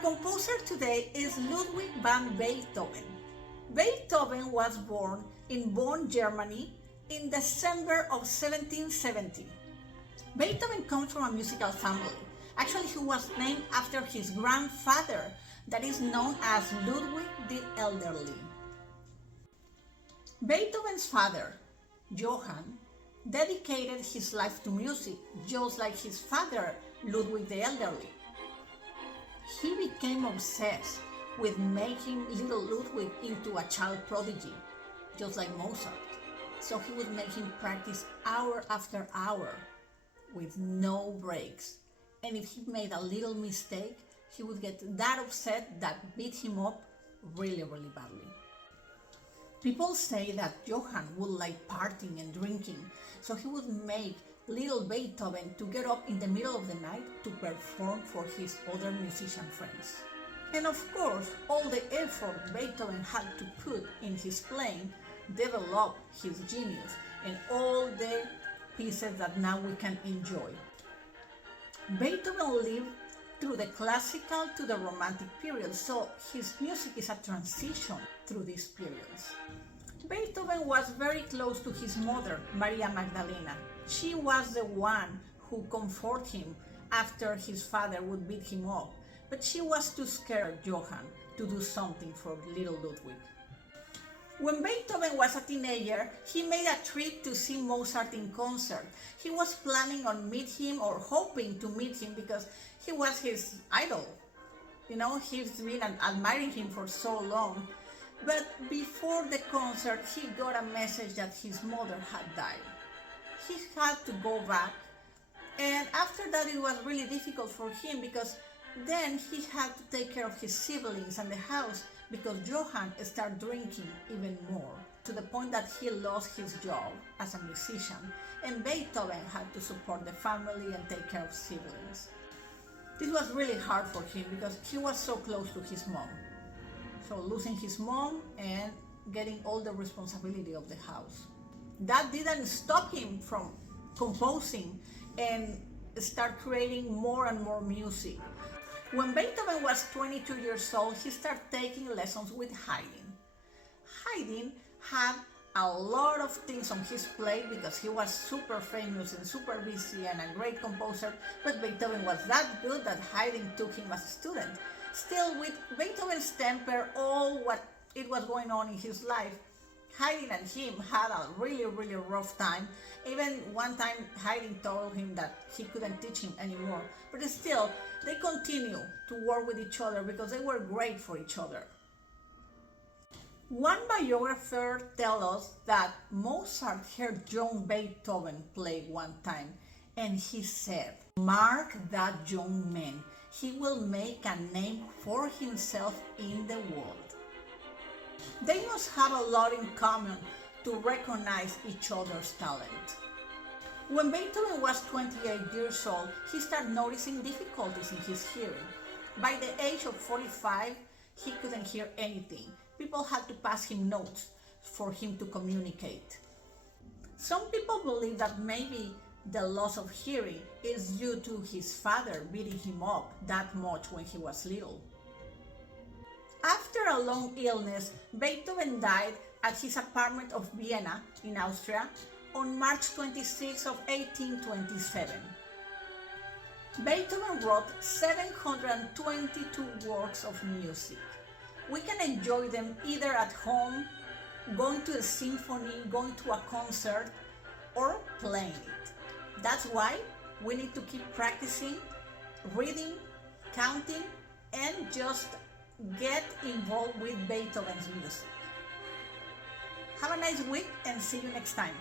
composer today is Ludwig van Beethoven. Beethoven was born in Bonn, Germany in December of 1770. Beethoven comes from a musical family. Actually, he was named after his grandfather, that is known as Ludwig the Elderly. Beethoven's father, Johann, dedicated his life to music, just like his father, Ludwig the Elderly. He became obsessed with making little Ludwig into a child prodigy, just like Mozart. So he would make him practice hour after hour with no breaks. And if he made a little mistake, he would get that upset that beat him up really, really badly. People say that Johann would like partying and drinking, so he would make little Beethoven to get up in the middle of the night to perform for his other musician friends. And of course, all the effort Beethoven had to put in his playing developed his genius and all the pieces that now we can enjoy. Beethoven lived through the classical to the romantic period, so his music is a transition through these periods. Beethoven was very close to his mother, Maria Magdalena. She was the one who comforted him after his father would beat him up, but she was too scared, Johann, to do something for little Ludwig. When Beethoven was a teenager, he made a trip to see Mozart in concert. He was planning on meet him or hoping to meet him because he was his idol. You know, he's been admiring him for so long. But before the concert, he got a message that his mother had died. He had to go back, and after that it was really difficult for him because then he had to take care of his siblings and the house because Johann started drinking even more, to the point that he lost his job as a musician, and Beethoven had to support the family and take care of siblings. This was really hard for him because he was so close to his mom. So losing his mom and getting all the responsibility of the house. That didn't stop him from composing and start creating more and more music. When Beethoven was 22 years old, he started taking lessons with Haydn. Haydn had a lot of things on his plate because he was super famous and super busy and a great composer, but Beethoven was that good that Haydn took him as a student. Still, with Beethoven's temper, all what it was going on in his life, Haydn and him had a really, really rough time. Even one time, Haydn told him that he couldn't teach him anymore. But still, they continue to work with each other because they were great for each other. One biographer tells us that Mozart heard young Beethoven play one time, and he said, "Mark that young man. He will make a name for himself in the world." They must have a lot in common to recognize each other's talent. When Beethoven was 28 years old, he started noticing difficulties in his hearing. By the age of 45, he couldn't hear anything. People had to pass him notes for him to communicate. Some people believe that maybe the loss of hearing is due to his father beating him up that much when he was little. After a long illness, Beethoven died at his apartment of Vienna in Austria on March 26 of 1827. Beethoven wrote 722 works of music. We can enjoy them either at home, going to a symphony, going to a concert, or playing it. That's why we need to keep practicing, reading, counting, and just get involved with Beethoven's music. Have a nice week and see you next time.